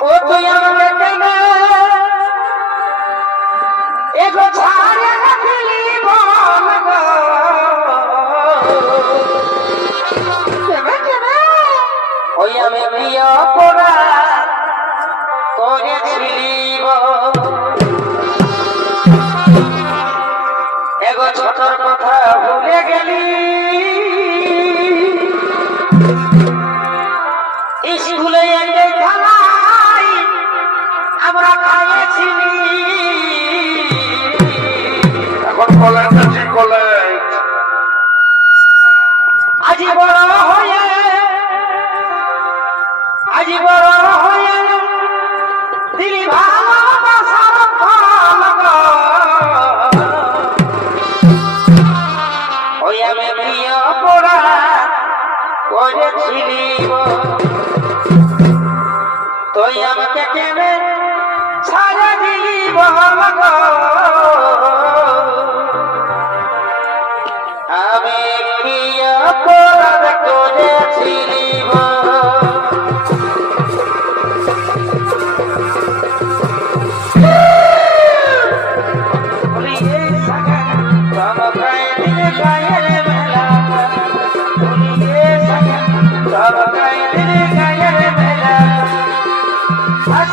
ও তুই আমাকে কেনে এগো ছাড়ে দিলি বল গো কেনে কেনে ওই আমি প্রিয় করা করেছিলি এগো ছোটর কথা ভুলে গেলি স্কুলে খেলাই আমরা খাইয়েছিলি এখন কলেজ আছে কলেজ আজি বড় হয়ে আজি বড় হয়ে দিলি ভালোবাসার ফল গো ওই আমি প্রিয় করা করেছিলি তুই আমাকে কেনে ছাড়া দিলি বল গো আমি প্রিয় করা করেছিলি গায়ে